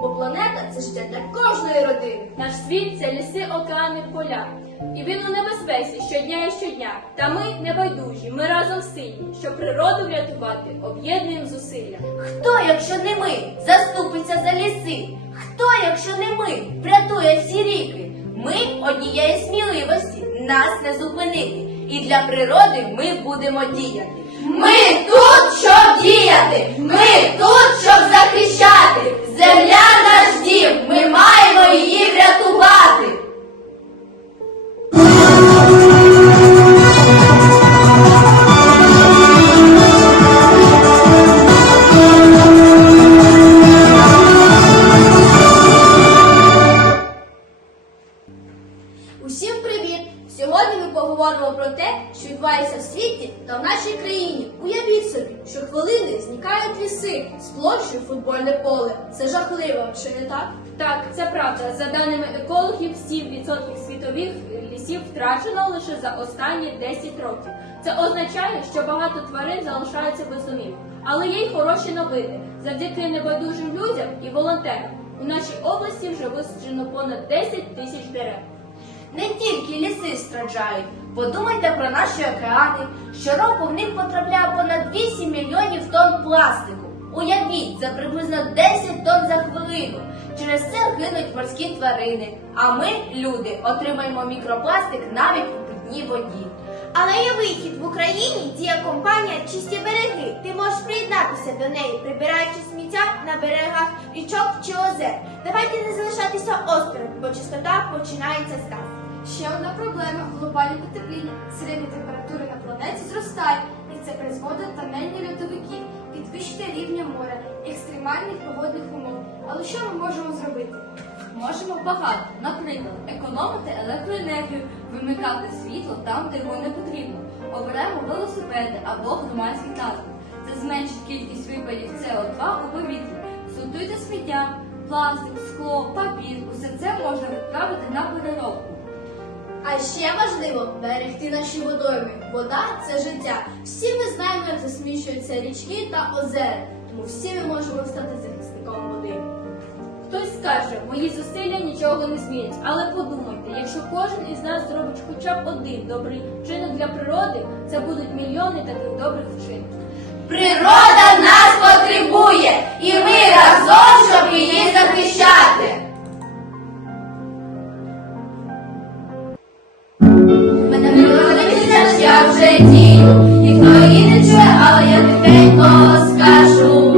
Бо планета це життя для кожної родини. Наш світ це ліси, океани, поля. І він у небезпеці щодня і щодня. Та ми не байдужі, ми разом сильні, щоб природу врятувати, об'єднуємо зусилля. Хто, якщо не ми, заступиться за ліси? Хто, якщо не ми, врятує всі ріки? Ми однієї сміливості, нас не зупинити. І для природи ми будемо діяти. Ми тут, щоб діяти! Ми тут, щоб захищати! Земля наш дім! Ми маємо її врятувати! Площею поле. Це жахливо, чи не так? Так, це правда. За даними екологів, 7% світових лісів втрачено лише за останні 10 років. Це означає, що багато тварин залишаються без домів. Але є й хороші новини. Завдяки небайдужим людям і волонтерам у нашій області вже висаджено понад 10 тисяч дерев. Не тільки ліси страждають. Подумайте про наші океани. Щороку в них потрапляє понад 8 мільйонів тонн пластику. Уявіть, це приблизно 10 тонн за хвилину. Через це гинуть морські тварини. А ми, люди, отримаємо мікропластик навіть у питній воді. Але є вихід в Україні діє компанія Чисті береги. Ти можеш приєднатися до неї, прибираючи сміття на берегах річок чи озер. Давайте не залишатися осторонь, бо чистота починається з нас. Ще одна проблема глобальне потепління. Середня температура на планеті зростає, і це призводить до танення льодовиків, екстремальних погодних умов. Але що ми можемо зробити? Можемо багато, наприклад, економити електроенергію, вимикати світло там, де його не потрібно. Оберемо велосипеди або громадський транспорт. Це зменшить кількість випадів СО2 у повітрі. Сортуйте сміття, пластик, скло, папір. Усе це можна відправити на переробку. А ще важливо берегти наші водойми. Вода це життя. Всі ми знаємо, як засмічуються річки та озера. Тому всі ми можемо стати захисником води. Хтось скаже, мої зусилля нічого не змінять, але подумайте, якщо кожен із нас зробить хоча б один добрий вчинок для природи, це будуть мільйони таких добрих вчинків. Природа нас потребує, і ми разом, щоб її захищати. Мене природа я вже дію, ніхто її не чує, але я тихенько скажу,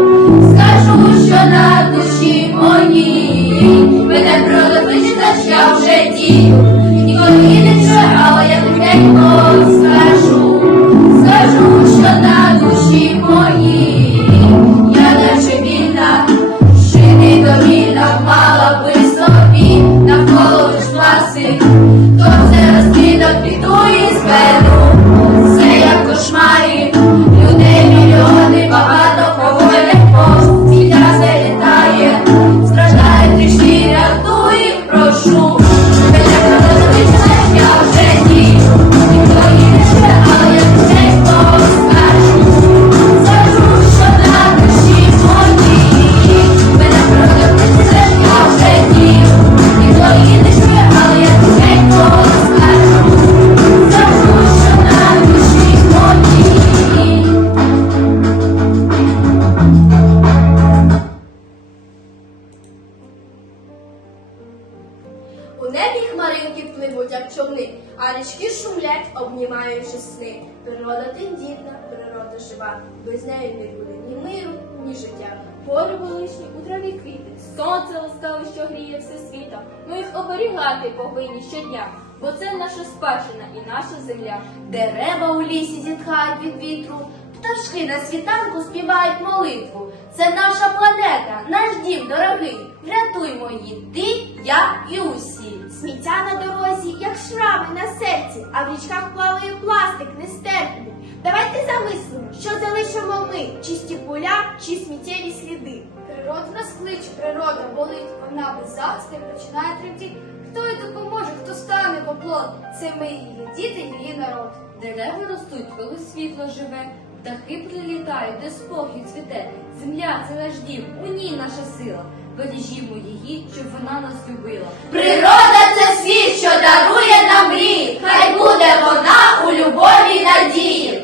обнімаючи сни. Природа тендітна, природа жива, без неї не буде ні миру, ні життя. Поле величні, у траві квіти, сонце ласкаве, що гріє все світом. Ми їх оберігати повинні щодня, бо це наша спадщина і наша земля. Дерева у лісі зітхають від вітру, пташки на світанку співають молитву. Це наша планета, наш дім дорогий. Врятуймо її, ти, я і усі. Сміття на дорозі, як шрами на серці, а в річках плаває пластик нестерпний. Давайте замислимо, що залишимо ми, чисті поля чи сміттєві сліди. Природа нас кличе, природа болить, вона без захисту починає тремтіти. Хто їй допоможе, хто стане в оплот? Це ми її діти, її народ. Дерева ростуть, коли світло живе. птахи прилітають, де спокій цвіте. Земля це наш дім, у ній наша сила. Бережімо її, щоб вона нас любила. Природа це світ, що дарує нам мрії, хай буде вона у любові надії.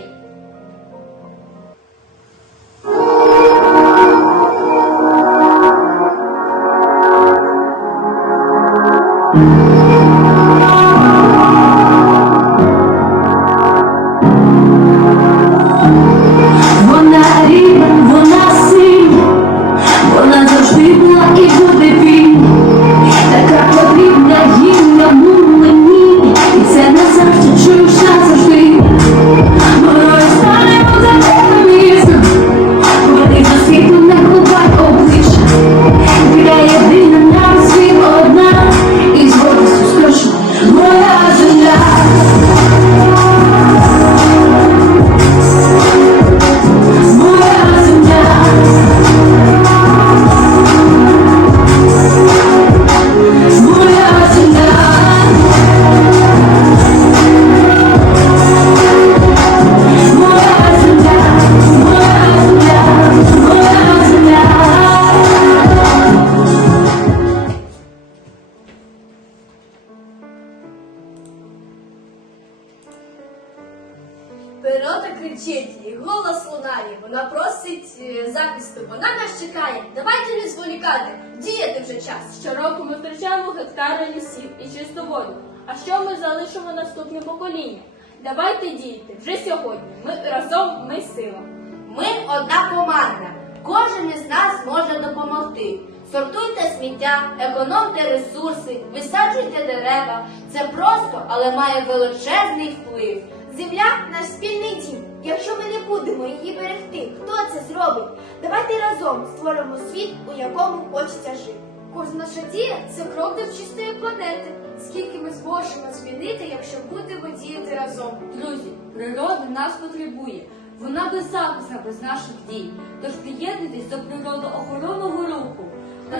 Природа кричить, її голос лунає, вона просить е, захисту, вона нас чекає. Давайте не зволікати, діяти вже час. Щороку ми втрачаємо гектари лісів і чисту воду. А що ми залишимо наступним поколінням? Давайте дійте вже сьогодні. Ми разом ми сила. Ми одна команда. Кожен із нас може допомогти. Сортуйте сміття, економте ресурси, висаджуйте дерева. Це просто, але має величезний вплив. Земля наш спільний дім. Якщо ми не будемо її берегти, хто це зробить? Давайте разом створимо світ, у якому хочеться жити. Кожна наша дія це крок до чистої планети. Скільки ми зможемо змінити, якщо будемо діяти разом? Друзі, природа нас потребує. Вона беззахисна без наших дій. Тож приєднуйтесь до природоохоронного руху.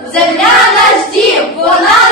Земля наш дім, вона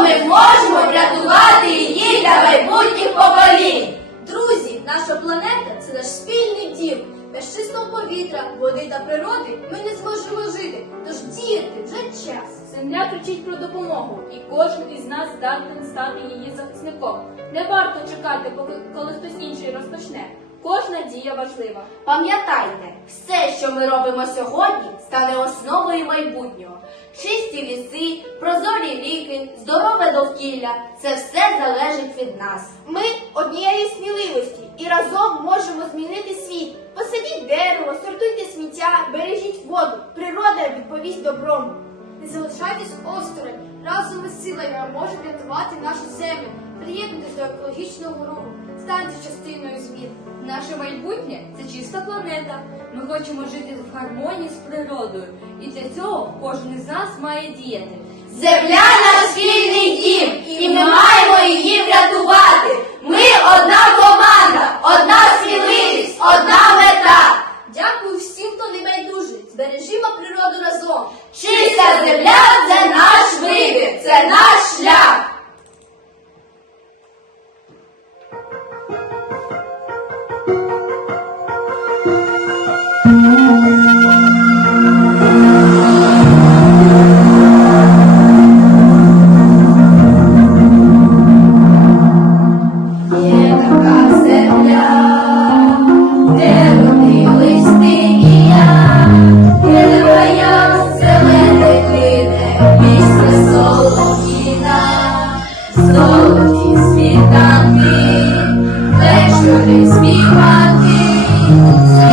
ми зможемо врятувати її для майбутніх поколінь. Друзі, наша планета це наш спільний дім. Без чистого повітря, води та природи ми не зможемо жити. Тож діяти вже час. Земля кричить про допомогу, і кожен із нас здатен стати її захисником. Не варто чекати, поки коли хтось інший розпочне. Кожна дія важлива. Пам'ятайте, все, що ми робимо сьогодні, стане основою майбутнього. Чисті ліси, прозорі ріки, здорове довкілля це все залежить від нас. Ми однієї сміливості і разом можемо змінити світ. Посадіть дерево, сортуйте сміття, бережіть воду. Природа відповість добром. Не залишайтесь осторонь. Разом із силами ми можемо рятувати нашу землю. Приєднуйтесь до екологічного руху. Станьте частиною змін. Наше майбутнє це чиста планета. Ми хочемо жити в гармонії з природою. І для цього кожен із нас має діяти. Земля наш вільний дім, і ми маємо її врятувати. Ми одна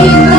Amen.